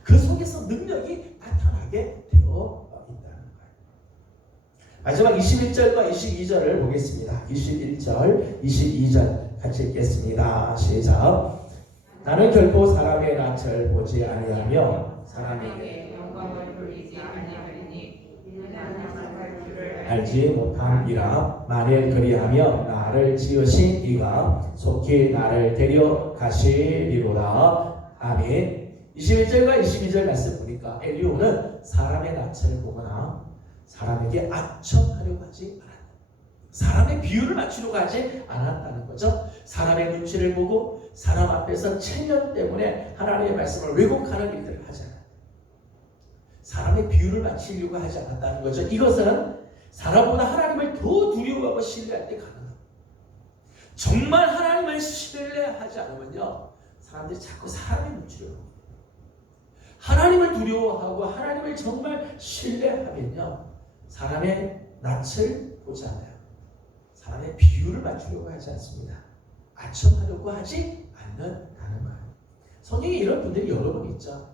그 속에서 능력이 나타나게 되어 있다는 거예요. 마지막 21절과 22절을 보겠습니다. 21절, 22절 같이 읽겠습니다. 시작. 나는 결코 사람의 낯을 보지 아니하며 사람에게 영광을 돌리지 아니하리니 이는 나는 할 줄을 알지 못함이라. 만일 그리하며 나를 지으신 이가 속히 나를 데려가시리로다. 아멘. 21절과 22절 말씀 보니까 엘리후는 사람의 낯을 보거나 사람에게 아첨하려고 하지 않았다. 사람의 비율을 맞추려고 하지 않았다는 거죠. 사람의 눈치를 보고 사람 앞에서 체면 때문에 하나님의 말씀을 왜곡하는 일들을 하지 않았다. 사람의 비율을 맞추려고 하지 않았다는 거죠. 이것은 사람보다 하나님을 더 두려워하고 신뢰할 때 가능합니다. 정말 하나님을 신뢰하지 않으면요, 사람들이 자꾸 사람의 눈치를 봅니다. 하나님을 두려워하고 하나님을 정말 신뢰하면요, 사람의 낯을 보지 않아요. 사람의 비율을 맞추려고 하지 않습니다. 아첨하려고 하지 않는다는 거예요. 성경에 이런 분들이 여러 분 있죠.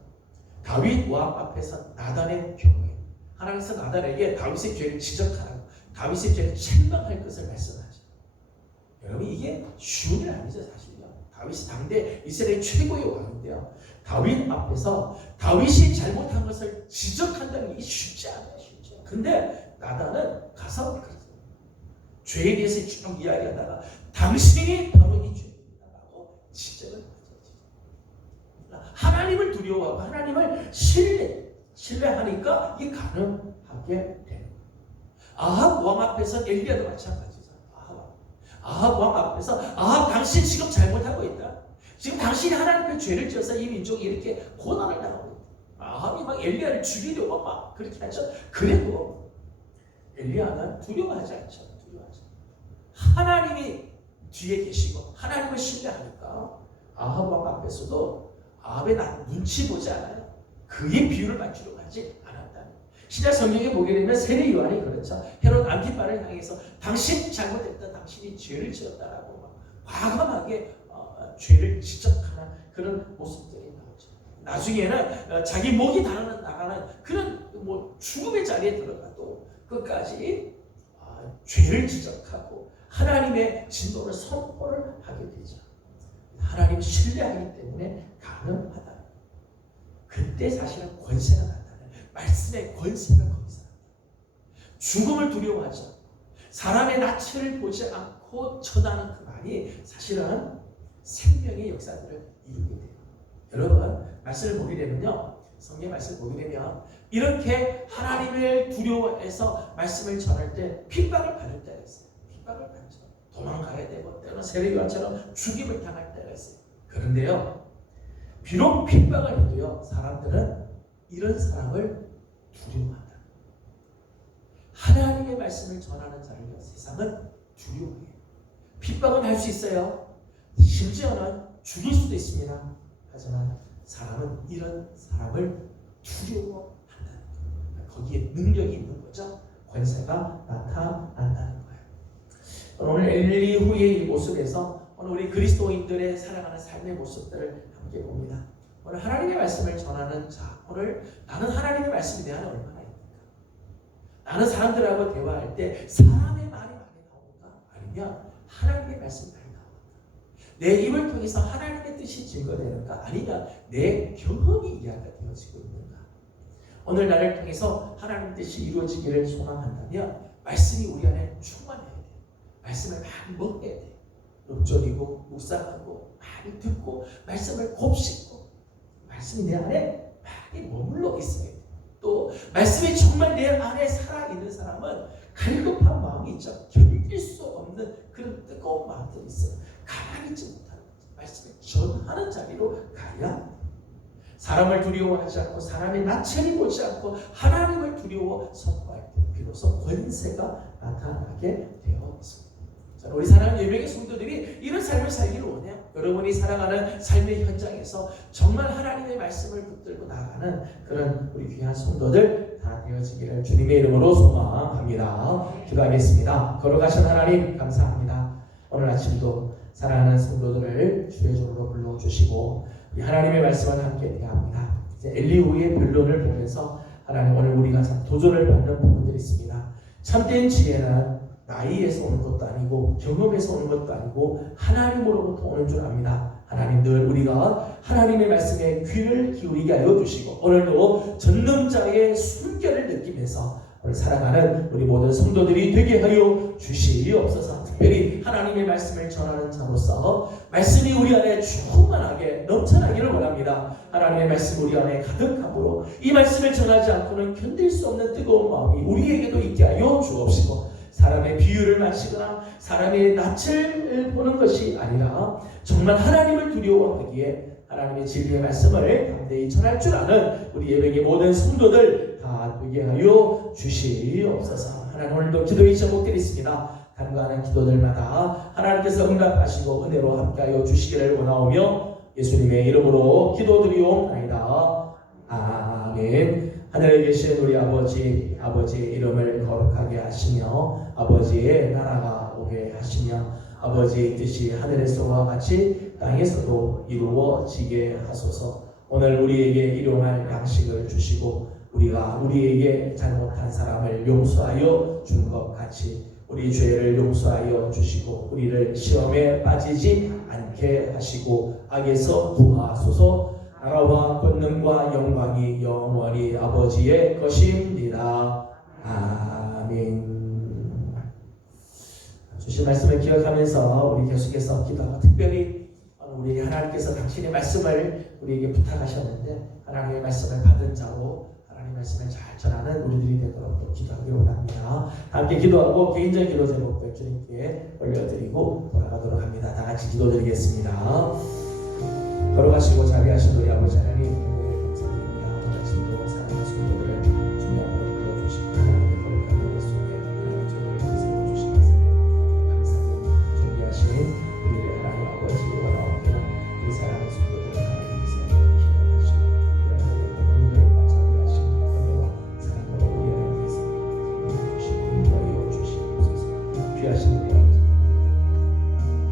다윗 왕 앞에서 나단의 경우에 하나님께서 나단에게 다윗의 죄를 지적하라고, 다윗의 죄를 책망할 것을 말씀하죠. 여러분, 이게 쉬운 일 아니죠. 사실요. 다윗이 당대 이스라엘 최고의 왕인데요, 다윗 앞에서 다윗이 잘못한 것을 지적한다는 게 쉽지 않아요. 쉽지 않아요. 근데 나단은 가서 죄에 대해서 쭉 이야기하다가 당신이 바로 이 죄입니다라고 지적을 하죠. 하나님을 두려워하고 하나님을 신뢰하니까 이게 가능하게 되는 거예요. 아합 왕 앞에서 엘리야도 마찬가지죠. 아합 왕 앞에서 아합, 당신 지금 잘못하고 있다. 지금 당신이 하나님의 죄를 지어서 이 민족이 이렇게 고난을 당하고 있다. 아합이 막 엘리야를 죽이려고 막 그렇게 하죠. 그래도 엘리야는 두려워하지 않죠. 두려워하지. 하나님이 뒤에 계시고 하나님을 신뢰하니까 아합 왕 앞에서도 아합의 눈치 보지 않아요. 그의 비율을 맞추려고 하지 않았다는. 신약 성경에 보게 되면 세례 요한이 그렇죠. 헤롯 안티파를 향해서 당신 잘못했다, 당신이 죄를 지었다라고 막 과감하게 죄를 지적하는 그런 모습들이 나오죠. 나중에는 자기 목이 나가는 그런 죽음의 자리에 들어가도 끝까지 죄를 지적하고 하나님의 진노를 선포를 하게 되죠. 하나님을 신뢰하기 때문에 가능하다. 그때 사실은 권세가 나타나요. 말씀의 권세가 거기서 죽음을 두려워하죠. 사람의 낯을 보지 않고 쳐다는 그 말이 사실은 생명의 역사들을 이루게 돼요. 여러분, 말씀을 보게 되면요, 성경 말씀을 보게 되면 이렇게 하나님을 두려워해서 말씀을 전할 때 핍박을 받을 때가 있어요. 핍박을 받죠. 도망가야 되고 때로는 세례요한처럼 죽임을 당할 때가 있어요. 그런데요, 비록 핍박을 해도요, 사람들은 이런 사람을 두려워한다. 하나님의 말씀을 전하는 자를요, 세상은 두려워해요. 핍박은 할 수 있어요. 심지어는 죽일 수도 있습니다. 하지만 사람은 이런 사람을 두려워한다는 거예요. 거기에 능력이 있는 거죠. 권세가 나타난다는 거예요. 오늘 엘리후의 이 모습에서 오늘 우리 그리스도인들의 살아가는 삶의 모습들을 함께 봅니다. 오늘 하나님의 말씀을 전하는 자, 오늘 나는 하나님의 말씀에 대한 얼마나 있는가? 나는 사람들하고 대화할 때 사람의 말이 많이 나오는가? 아니면 하나님의 말씀이 많이 나오는가? 내 입을 통해서 하나님의 뜻이 증거되는가? 아니면 내 경험이 이야기가 되어지고 있는가? 오늘 나를 통해서 하나님의 뜻이 이루어지기를 소망한다면 말씀이 우리 안에 충만해야 돼요. 말씀을 많이 먹어야 돼요. 읊조리고 묵상하고 많이 듣고 말씀을 곱씹고 말씀이 내 안에 많이 머물러 있어야 돼요. 또 말씀이 정말 내 안에 살아있는 사람은 갈급한 마음이 있죠. 견딜 수 없는 그런 뜨거운 마음들이 있어요. 가만히 있지 못하는 거죠. 말씀을 전하는 자리로 가야 사람을 두려워하지 않고 사람의 낯을 보지 않고 하나님을 두려워 선포할 때 비로소 권세가 나타나게 되어 있습니다. 우리 사랑하는 예배의 성도들이 이런 삶을 살기를 원해요. 여러분이 살아가는 삶의 현장에서 정말 하나님의 말씀을 붙들고 나가는 그런 우리 귀한 성도들 다 되어지기를 주님의 이름으로 소망합니다. 기도하겠습니다. 걸어가신 하나님 감사합니다. 오늘 아침도 사랑하는 성도들을 주의 종으로 불러주시고 하나님의 말씀을 함께 대합니다. 이제 엘리후의 변론을 보면서 하나님 오늘 우리가 참 도전을 받는 부분들이 있습니다. 참된 지혜는 나이에서 오는 것도 아니고 경험에서 오는 것도 아니고 하나님으로부터 오는 줄 압니다. 하나님 늘 우리가 하나님의 말씀에 귀를 기울이게 하여 주시고 오늘도 전능자의 숨결을 느끼면서 오늘 살아가는 우리 모든 성도들이 되게 하여 주시옵소서. 특별히 하나님의 말씀을 전하는 자로서 말씀이 우리 안에 충만하게 넘쳐나기를 원합니다. 하나님의 말씀 우리 안에 가득함으로 이 말씀을 전하지 않고는 견딜 수 없는 뜨거운 마음이 우리에게도 있게 하여 주옵시고 사람의 비유를 마시거나 사람의 낯을 보는 것이 아니라 정말 하나님을 두려워하기에 하나님의 진리의 말씀을 담대히 전할 줄 아는 우리 예배의 모든 성도들 다 되게 하여 주시옵소서. 하나님 오늘도 기도의 제목 드리겠습니다. 간구하는 기도들마다 하나님께서 응답하시고 은혜로 함께하여 주시기를 원하오며 예수님의 이름으로 기도드리옵나이다. 아멘. 하늘에 계신 우리 아버지, 아버지의 이름을 거룩하게 하시며 아버지의 나라가 오게 하시며 아버지의 뜻이 하늘에서와 같이 땅에서도 이루어지게 하소서. 오늘 우리에게 일용할 양식을 주시고 우리가 우리에게 잘못한 사람을 용서하여 준 것 같이 우리 죄를 용서하여 주시고 우리를 시험에 빠지지 않게 하시고 악에서 구하소서. 나라와 권능과 영광이 영원히 아버지의 것입니다. 아멘. 주신 말씀을 기억하면서 우리 계속해서 기도하고 특별히 우리 하나님께서 당신의 말씀을 우리에게 부탁하셨는데 하나님의 말씀을 받은 자로 하나님의 말씀을 잘 전하는 우리들이 되도록 또 기도하기로 원합니다. 함께 기도하고 개인적인 기도 제목들 주님께 올려드리고 돌아가도록 합니다. 다 같이 기도드리겠습니다. 걸어가시고 자비하신 우리 아버지 하나님